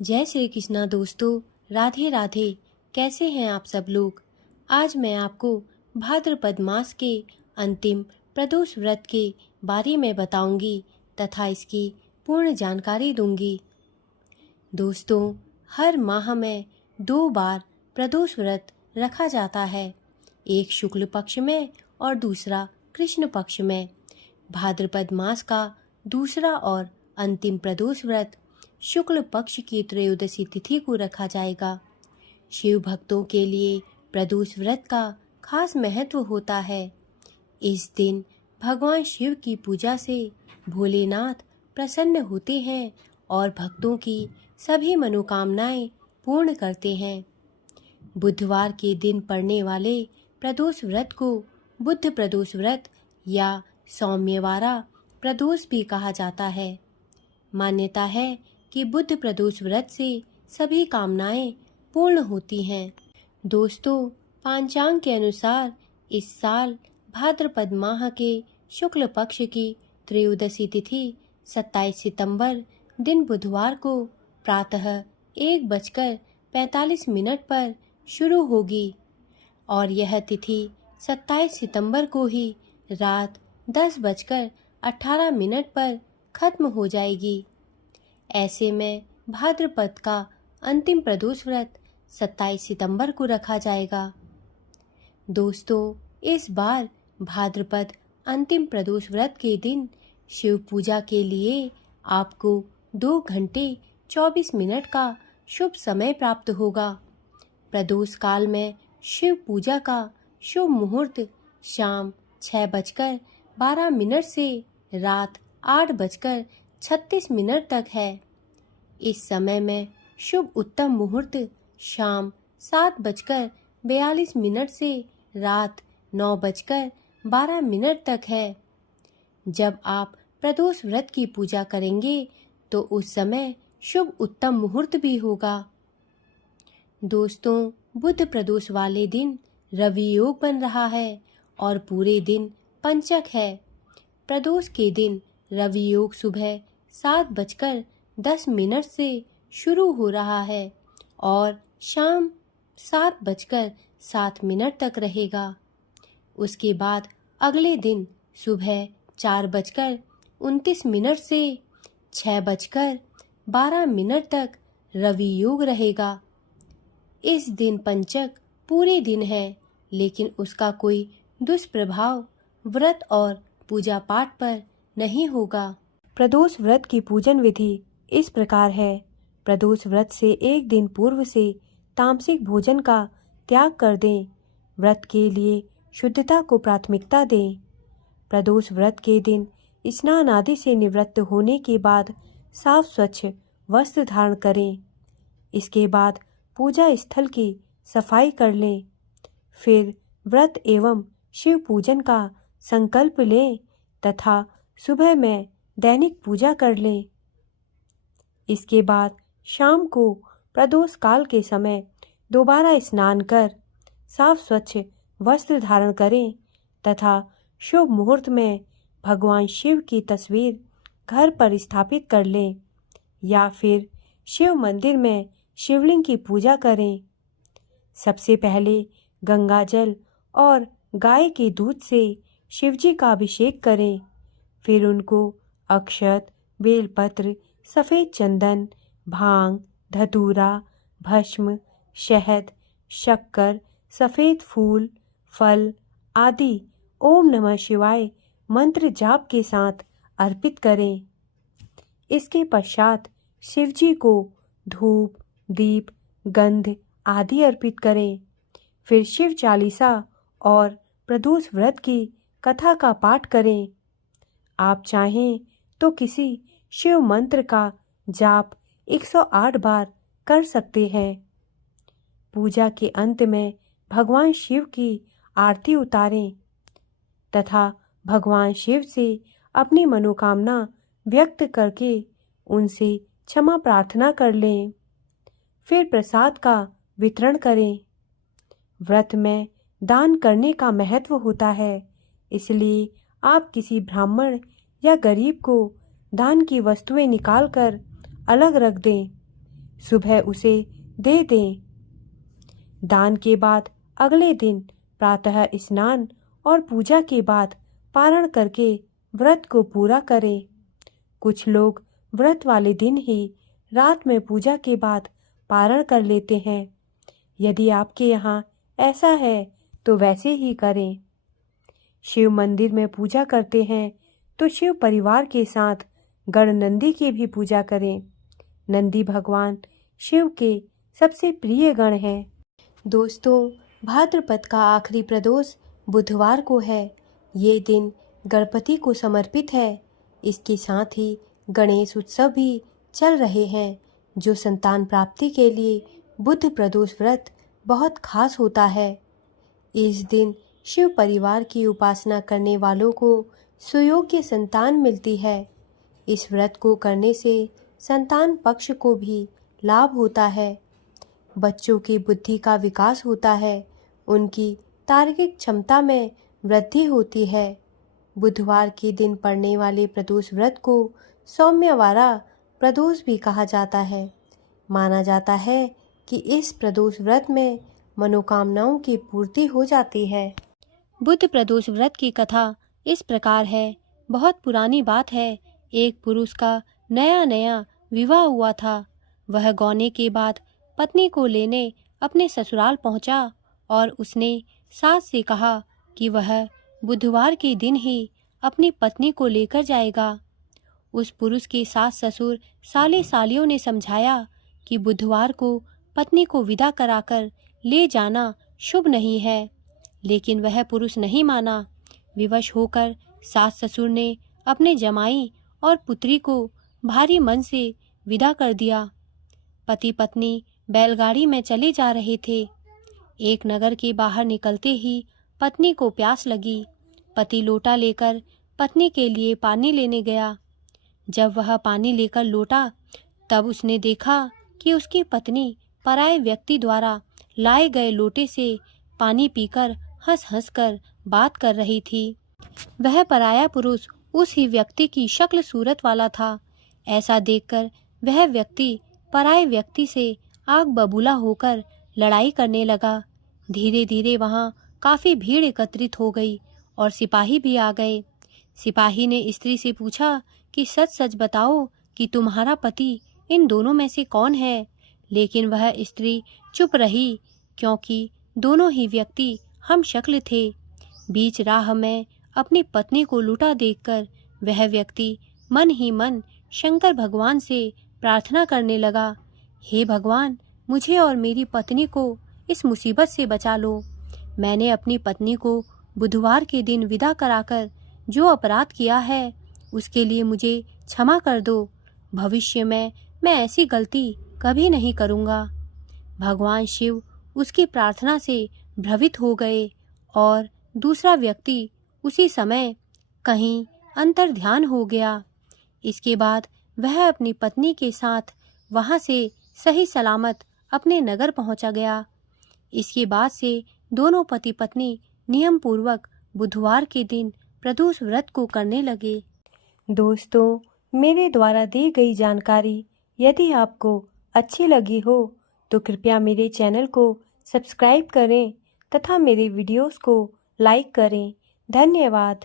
जय श्री कृष्णा दोस्तों, राधे राधे। कैसे हैं आप सब लोग। आज मैं आपको भाद्रपद मास के अंतिम प्रदोष व्रत के बारे में बताऊंगी तथा इसकी पूर्ण जानकारी दूंगी। दोस्तों, हर माह में 2 बार प्रदोष व्रत रखा जाता है, एक शुक्ल पक्ष में और दूसरा कृष्ण पक्ष में। भाद्रपद मास का दूसरा और अंतिम प्रदोष व्रत शुक्ल पक्ष की त्रयोदशी तिथि को रखा जाएगा। शिव भक्तों के लिए प्रदोष व्रत का खास महत्व होता है। इस दिन भगवान शिव की पूजा से भोलेनाथ प्रसन्न होते हैं और भक्तों की सभी मनोकामनाएं पूर्ण करते हैं। बुधवार के दिन पड़ने वाले प्रदोष व्रत को बुध प्रदोष व्रत या सौम्यवारा प्रदोष भी कहा जाता है। मान्यता है कि बुध प्रदोष व्रत से सभी कामनाएं पूर्ण होती हैं। दोस्तों, पांचांग के अनुसार इस साल भाद्रपद माह के शुक्ल पक्ष की त्रयोदशी तिथि 27 सितंबर दिन बुधवार को प्रातः 1:45 पर शुरू होगी और यह तिथि 27 सितंबर को ही रात 10:18 पर खत्म हो जाएगी। ऐसे में भाद्रपद का अंतिम प्रदोष व्रत 27 सितंबर को रखा जाएगा। दोस्तों, इस बार भाद्रपद अंतिम प्रदोष व्रत के दिन शिव पूजा के लिए आपको 2 घंटे 24 मिनट का शुभ समय प्राप्त होगा। प्रदोष काल में शिव पूजा का शुभ मुहूर्त शाम 6:12 से रात 8:36 तक है। इस समय में शुभ उत्तम मुहूर्त शाम 7:42 से रात 9:12 तक है। जब आप प्रदोष व्रत की पूजा करेंगे तो उस समय शुभ उत्तम मुहूर्त भी होगा। दोस्तों, बुध प्रदोष वाले दिन रवि योग बन रहा है और पूरे दिन पंचक है। प्रदोष के दिन रवि योग सुबह 7:10 से शुरू हो रहा है और शाम 7:07 तक रहेगा। उसके बाद अगले दिन सुबह 4:29 से 6:12 तक रवि योग रहेगा। इस दिन पंचक पूरे दिन है, लेकिन उसका कोई दुष्प्रभाव व्रत और पूजा पाठ पर नहीं होगा। प्रदोष व्रत की पूजन विधि इस प्रकार है। प्रदोष व्रत से एक दिन पूर्व से तामसिक भोजन का त्याग कर दें। व्रत के लिए शुद्धता को प्राथमिकता दें। प्रदोष व्रत के दिन स्नान आदि से निवृत्त होने के बाद साफ स्वच्छ वस्त्र धारण करें। इसके बाद पूजा स्थल की सफाई कर लें। फिर व्रत एवं शिव पूजन का संकल्प लें तथा सुबह में दैनिक पूजा कर लें। इसके बाद शाम को प्रदोष काल के समय दोबारा स्नान कर साफ स्वच्छ वस्त्र धारण करें तथा शुभ मुहूर्त में भगवान शिव की तस्वीर घर पर स्थापित कर लें या फिर शिव मंदिर में शिवलिंग की पूजा करें। सबसे पहले गंगा जल और गाय के दूध से शिवजी का अभिषेक करें। फिर उनको अक्षत, बेलपत्र, सफ़ेद चंदन, भांग, धतूरा, भस्म, शहद, शक्कर, सफ़ेद फूल, फल आदि ओम नमः शिवाय मंत्र जाप के साथ अर्पित करें। इसके पश्चात शिवजी को धूप, दीप, गंध आदि अर्पित करें। फिर शिव चालीसा और प्रदोष व्रत की कथा का पाठ करें। आप चाहें तो किसी शिव मंत्र का जाप 108 बार कर सकते हैं। पूजा के अंत में भगवान शिव की आरती उतारें तथा भगवान शिव से अपनी मनोकामना व्यक्त करके उनसे क्षमा प्रार्थना कर लें। फिर प्रसाद का वितरण करें। व्रत में दान करने का महत्व होता है, इसलिए आप किसी ब्राह्मण या गरीब को दान की वस्तुएं निकालकर अलग रख दें। सुबह उसे दे दें। दान के बाद अगले दिन प्रातः स्नान और पूजा के बाद पारण करके व्रत को पूरा करें। कुछ लोग व्रत वाले दिन ही रात में पूजा के बाद पारण कर लेते हैं। यदि आपके यहाँ ऐसा है तो वैसे ही करें। शिव मंदिर में पूजा करते हैं तो शिव परिवार के साथ गणनंदी की भी पूजा करें। नंदी भगवान शिव के सबसे प्रिय गण हैं। दोस्तों, भाद्रपद का आखिरी प्रदोष बुधवार को है। ये दिन गणपति को समर्पित है। इसके साथ ही गणेश उत्सव भी चल रहे हैं, जो संतान प्राप्ति के लिए बुध प्रदोष व्रत बहुत खास होता है। इस दिन शिव परिवार की उपासना करने वालों को सुयोग्य संतान मिलती है। इस व्रत को करने से संतान पक्ष को भी लाभ होता है। बच्चों की बुद्धि का विकास होता है, उनकी तार्किक क्षमता में वृद्धि होती है। बुधवार के दिन पड़ने वाले प्रदोष व्रत को सौम्यवारा प्रदोष भी कहा जाता है। माना जाता है कि इस प्रदोष व्रत में मनोकामनाओं की पूर्ति हो जाती है। बुध प्रदोष व्रत की कथा इस प्रकार है। बहुत पुरानी बात है। एक पुरुष का नया नया विवाह हुआ था। वह गौने के बाद पत्नी को लेने अपने ससुराल पहुंचा और उसने सास से कहा कि वह बुधवार के दिन ही अपनी पत्नी को लेकर जाएगा। उस पुरुष के सास ससुर साले सालियों ने समझाया कि बुधवार को पत्नी को विदा कराकर ले जाना शुभ नहीं है, लेकिन वह पुरुष नहीं माना। विवश होकर सास ससुर ने अपने जमाई और पुत्री को भारी मन से विदा कर दिया। पति पत्नी बैलगाड़ी में चले जा रहे थे। एक नगर के बाहर निकलते ही पत्नी को प्यास लगी। पति लोटा लेकर पत्नी के लिए पानी लेने गया। जब वह पानी लेकर लौटा, तब उसने देखा कि उसकी पत्नी पराये व्यक्ति द्वारा लाए गए लोटे से पानी पीकर हंस हंस कर बात कर रही थी। वह पराया पुरुष उस ही व्यक्ति की शक्ल सूरत वाला था। ऐसा देखकर वह व्यक्ति पराये व्यक्ति से आग बबूला होकर लड़ाई करने लगा। धीरे धीरे वहां काफी भीड़ एकत्रित हो गई और सिपाही भी आ गए। सिपाही ने स्त्री से पूछा कि सच सच बताओ कि तुम्हारा पति इन दोनों में से कौन है। लेकिन वह स्त्री चुप रही, क्योंकि दोनों ही व्यक्ति हम शक्ल थे। बीच राह में अपनी पत्नी को लूटा देखकर वह व्यक्ति मन ही मन शंकर भगवान से प्रार्थना करने लगा, हे भगवान, मुझे और मेरी पत्नी को इस मुसीबत से बचा लो। मैंने अपनी पत्नी को बुधवार के दिन विदा कराकर जो अपराध किया है, उसके लिए मुझे क्षमा कर दो। भविष्य में मैं ऐसी गलती कभी नहीं करूँगा। भगवान शिव उसकी प्रार्थना से भ्रमित हो गए और दूसरा व्यक्ति उसी समय कहीं अंतर्ध्यान हो गया। इसके बाद वह अपनी पत्नी के साथ वहां से सही सलामत अपने नगर पहुंचा गया। इसके बाद से दोनों पति पत्नी नियम पूर्वक बुधवार के दिन प्रदोष व्रत को करने लगे। दोस्तों, मेरे द्वारा दी गई जानकारी यदि आपको अच्छी लगी हो तो कृपया मेरे चैनल को सब्सक्राइब करें तथा मेरे वीडियोस को लाइक करें। धन्यवाद।